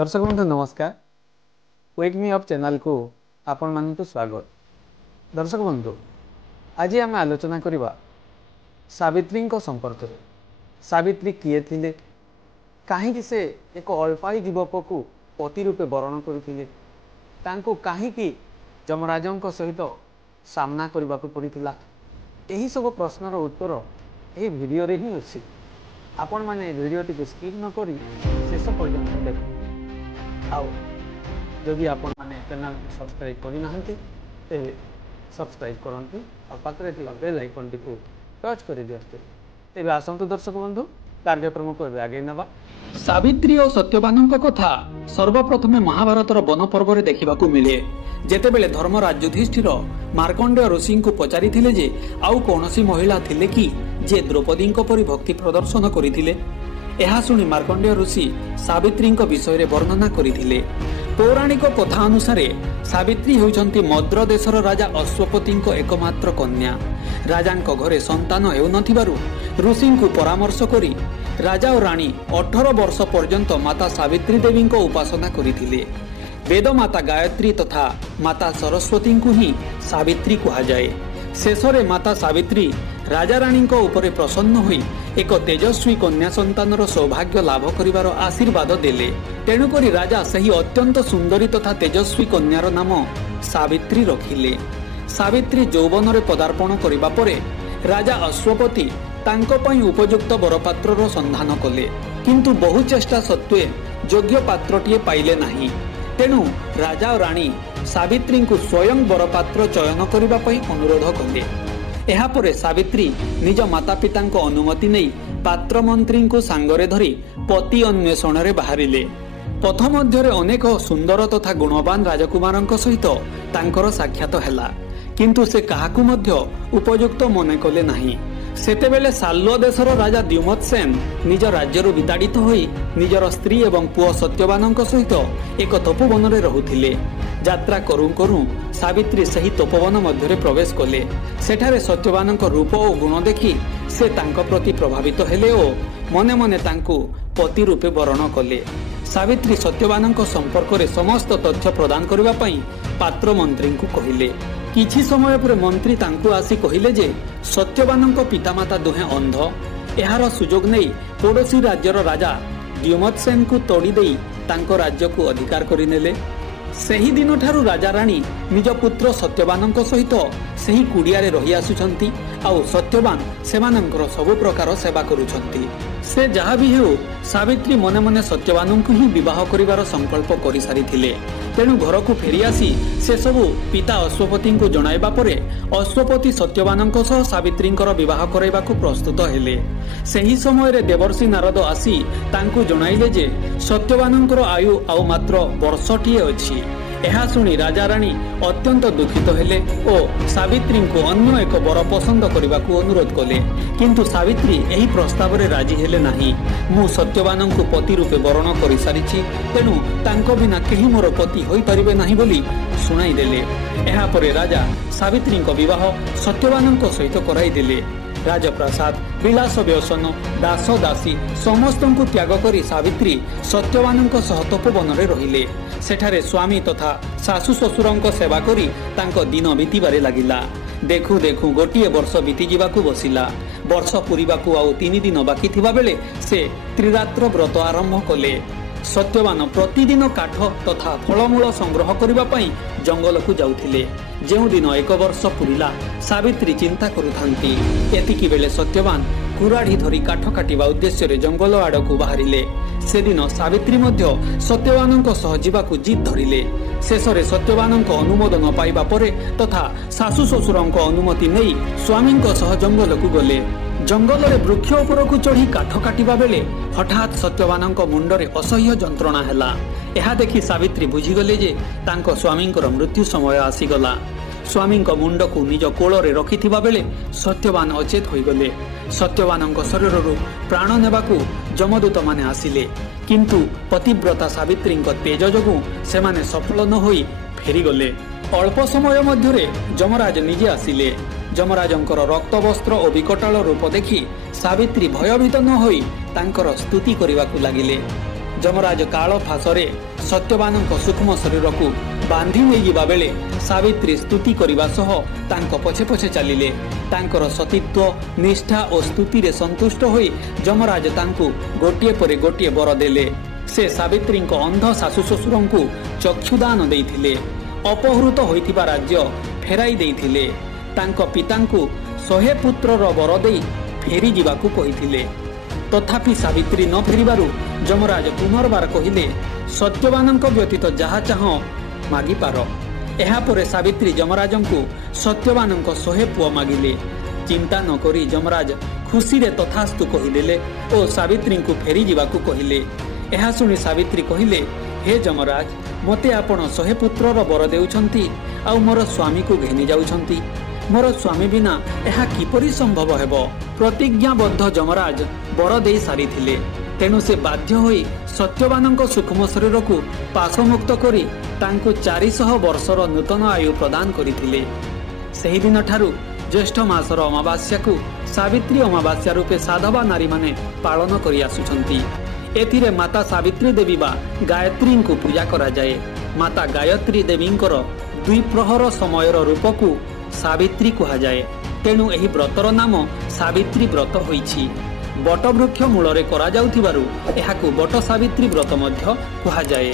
दर्शक बंधु नमस्कार। वेक मी अप चैनल को आपण मानक स्वागत। दर्शक बंधु आज आम आलोचना करवा सावित्री संपर्क में। सावित्री किए थिले, कहीं से एक अल्पायु युवक को पति रूपे वरण करते, कहीं जमराजों सहित सामना करने को पड़ता। यही सब प्रश्नर उत्तर यही वीडियो रे ही अच्छी। आपण मैंने वीडियोटी को स्किप न करी शेष पर्यंत देख। जदि आपण मैंने चैनल सब्सक्राइब करना सब्सक्राइब करते और पाखे बेल आइकन टी को टच कर दिखाते। तेज आसतु दर्शक बंधु कार्यक्रम को आगे नवा। सावित्री और सत्यवानों कथा सर्वप्रथमे महाभारतर वन पर्व में देखा मिले। जेतेबेले धर्मराज युधिष्ठिर मार्कंडेय ऋषि को पचारि थिले जे आउ कौनसी महिला थिले कि जे द्रौपदी परि भक्ति प्रदर्शन करथिले। एहा सुनी मार्कंडेय ऋषि सावित्री विषय रे वर्णना करथिले। पौराणिक कथा अनुसार सावित्री होउछंती मद्र देशर राजा अश्वपति एकमात्र कन्या। राजांक घरे संतान हेउ नथिबारु ऋषि को परामर्श करी राजा और रानी 18 वर्ष पर्यंत माता सावित्री देवी उपासना करथिले। वेद माता गायत्री तथा माता सरस्वती को ही सावित्री कहा जाए। शेषरे माता सावित्री राजा रानी उपरे प्रसन्न हुई एक तेजस्वी कन्या संतानर सौभाग्य लाभ करिवार आशीर्वाद देले। तेणुकरी राजा सही अत्यंत सुंदरी तथा तेजस्वी कन्यार नाम सावित्री रखिले। सावित्री यौवन रे पदार्पण करिबा परे राजा अश्वपति तांको पई उपयुक्त बरपात्रर संधान कले, किंतु बहु चेष्टा सत्वे योग्य पात्रटीए पाइले नाही। तेणु राजा और रानी सावित्री को स्वयं बरपात्र चयन करने पई अनुरोध कले। एहापरे सावित्री निज माता पिता अनुमति नहीं पात्र मंत्री को सांगरे धरी पति अन्वेषण रे बाहरिले। पथ मध्य अनेक सुंदर तथा गुणवान राजकुमार सहित तांकर साक्षात हैला, किंतु से काहाकु मध्य उपयुक्त मने कले नाही। सेतेबेले साल्व देशर राजा द्युमत्सेन निज राज्य विताड़ित होई निजर स्त्री एवं पुओ सत्यवान सहित एक तपोवन रे रहुथिले। यात्रा करू करू सावित्री सही तपोवन मध्य प्रवेश कले। सेठारे सत्यवान रूप और गुण देखि से तांको प्रति प्रभावित हेले और मने मने तांको पति रूपे वरण कले। सावित्री सत्यवान संपर्क में समस्त तथ्य प्रदान करने पई पात्र मंत्री को कहिले। किछि समय पर मंत्री तांको आसी कहिले जे सत्यवान पितामाता दुहे अंध। एहार सुजोग नहीं पड़ोसी राज्यर राजा द्युमत्सेन को तोड़ी देई तांको राज्य को अधिकार करिनेले। सही दिन ठारू राजा रानी निज पुत्र सत्यवान सहित सही कुड़िया रे रही आसुछंती आउ सत्यवान सेमानंकर सबु प्रकार सेवा करुछंती। से जहाँ भी हो सावित्री मने मने सत्यवान को ही विवाह करिवार संकल्प करि सारिथिले। तेणु घर को फेरी आसी से सबु पिता अश्वपति को जणाइबा परे अश्वपति सत्यवान सह सावित्री विवाह कराइबा को प्रस्तुत हेले। सही समय रे देवर्षि नारद आसी तांको जणाइले जे सत्यवान आयु आउ मात्र वर्षटीए अछि। एहा सुनी राजा रानी अत्यंत दुखित हेले और सावित्री को अन्य एक बर पसंद करने को अनुरोध कले, किंतु सावित्री एही प्रस्ताव रे राजी हेले नाही। मु सत्यवान को पति रूपे वरण कर सारिछि, तेणु तांको बिना केही मोर पति होई परिबे नाही बोली सुनाई देले। एहा परे राजा सावित्री को विवाह सत्यवान सहित कराई देले। राजप्रासाद विलास व्यसन दास दासी समस्त को त्याग करी सावित्री सत्यवान सह तपोवन रे रहिले। सेठारे स्वामी तथा सासु ससुर सेवा करी तांको दिन बीतीबारे लागिला। देखु देखु गोटिए वर्ष बीती जीवाकु बसिला। वर्ष पुरीबाकु आउ 3 दिन बाकी थिबा बेले से त्रिरात्र व्रत आरंभ कले। सत्यवान प्रतिदिन काठ तथा फलमूल संग्रह करबा पई जंगल को जाउथिले। जेउ दिन 1 वर्ष पुरिला सावित्री चिंता करुथांती। एतिकी बेले सत्यवान कुराढ़ी धरी काठ काटिबा उद्देश्य रे जंगल आड़कू बाहरिले। से दिन सावित्री मध्य सत्यवान सह जीवाकू जिद धरिले। शेषरे सत्यवान अनुमोदन पाइबा परे तथा सासु ससुर अनुमति नहीं स्वामी सह जंगल को गले। जंगल रे वृक्ष उपर को चढ़ी काठ काटिबा बेले हठात सत्यवान मुंडरे असह्य जंत्रणा हैला। एहा देखि सावित्री बुझीगले जे तांको स्वामींकर मृत्यु समय आसीगला। स्वामी मुंड को निज कोल रे रखिथिबा बेले सत्यवान अचेत होइगले। सत्यवान शरीर प्राण नेबाकू जमदूत माने आसिले, किंतु पतिव्रता सावित्री तेज जोगु सेमाने सफल न होई फेरीगले। अल्प समय मध्यरे जमराज निजे आसिले। जमराजंकर रक्त वस्त्र और विकटाल रूप देखि सावित्री भयभीत न होई तांकर स्तुति करिबाकू लागिले। ଯମରାଜ କାଳ ଫାଶରେ ସତ୍ୟବାନଙ୍କ ସୂକ୍ଷ୍ମ ଶରୀରକୁ ବାନ୍ଧି ନେଇଯିବା ବେଳେ ସାବିତ୍ରୀ ସ୍ତୁତି କରିବା ସହ ତାଙ୍କ ପଛେ ପଛେ ଚାଲିଲେ। ତାଙ୍କର ସତୀତ୍ୱ ନିଷ୍ଠା ଓ ସ୍ତୁତିରେ ସନ୍ତୁଷ୍ଟ ହୋଇ ଯମରାଜ ତାଙ୍କୁ ଗୋଟିଏ ପରେ ଗୋଟିଏ ବର ଦେଲେ। ସେ ସାବିତ୍ରୀଙ୍କ ଅନ୍ଧ ଶାଶୁ ଶ୍ୱଶୁରଙ୍କୁ ଚକ୍ଷୁଦାନ ଦେଇଥିଲେ। ଅପହୃତ ହୋଇଥିବା ରାଜ୍ୟ ଫେରାଇ ଦେଇଥିଲେ। ତାଙ୍କ ପିତାଙ୍କୁ 100 ପୁତ୍ରର ବର ଦେଇ ଫେରିଯିବାକୁ କହିଥିଲେ। ତଥାପି ସାବିତ୍ରୀ ନ ଫେରିବାରୁ ଯମରାଜ ପୁନର୍ବାର କହିଲେ, ସତ୍ୟବାନଙ୍କ ବ୍ୟତୀତ ଯାହା ଚାହଁ ମାଗିପାର। ଏହାପରେ ସାବିତ୍ରୀ ଯମରାଜଙ୍କୁ ସତ୍ୟବାନଙ୍କ 100 ପୁଅ ମାଗିଲେ। ଚିନ୍ତା ନ କରି ଯମରାଜ ଖୁସିରେ ତଥାସ୍ତୁ କହିଦେଲେ ଓ ସାବିତ୍ରୀଙ୍କୁ ଫେରିଯିବାକୁ କହିଲେ। ଏହା ଶୁଣି ସାବିତ୍ରୀ କହିଲେ, ହେ ଯମରାଜ, ମୋତେ ଆପଣ 100 ପୁତ୍ରର ବର ଦେଉଛନ୍ତି ଆଉ ମୋର ସ୍ୱାମୀକୁ ଘେନି ଯାଉଛନ୍ତି। ମୋର ସ୍ୱାମୀ ବିନା ଏହା କିପରି ସମ୍ଭବ ହେବ? ପ୍ରତିଜ୍ଞାବଦ୍ଧ ଯମରାଜ ବର ଦେଇ ସାରିଥିଲେ। ତେଣୁ ସେ ବାଧ୍ୟ ହୋଇ ସତ୍ୟବାନଙ୍କ ସୂକ୍ଷ୍ମ ଶରୀରକୁ ପାଶମୁକ୍ତ କରି ତାଙ୍କୁ 400 ବର୍ଷର ନୂତନ ଆୟୁ ପ୍ରଦାନ କରିଥିଲେ। ସେହିଦିନ ଠାରୁ ଜ୍ୟେଷ୍ଠ ମାସର ଅମାବାସ୍ୟାକୁ ସାବିତ୍ରୀ ଅମାବାସ୍ୟା ରୂପେ ସାଧବା ନାରୀମାନେ ପାଳନ କରି ଆସୁଛନ୍ତି। ଏଥିରେ ମାତା ସାବିତ୍ରୀ ଦେବୀ ବା ଗାୟତ୍ରୀଙ୍କୁ ପୂଜା କରାଯାଏ। ମାତା ଗାୟତ୍ରୀ ଦେବୀଙ୍କର 2 ପ୍ରହର ସମୟର ରୂପକୁ ସାବିତ୍ରୀ କୁହାଯାଏ। ତେଣୁ ଏହି ବ୍ରତର ନାମ ସାବିତ୍ରୀ ବ୍ରତ ହୋଇଛି। ବଟବୃକ୍ଷ ମୂଳରେ କରାଯାଉଥିବାରୁ ଏହାକୁ ବଟ ସାବିତ୍ରୀ ବ୍ରତ ମଧ୍ୟ କୁହାଯାଏ।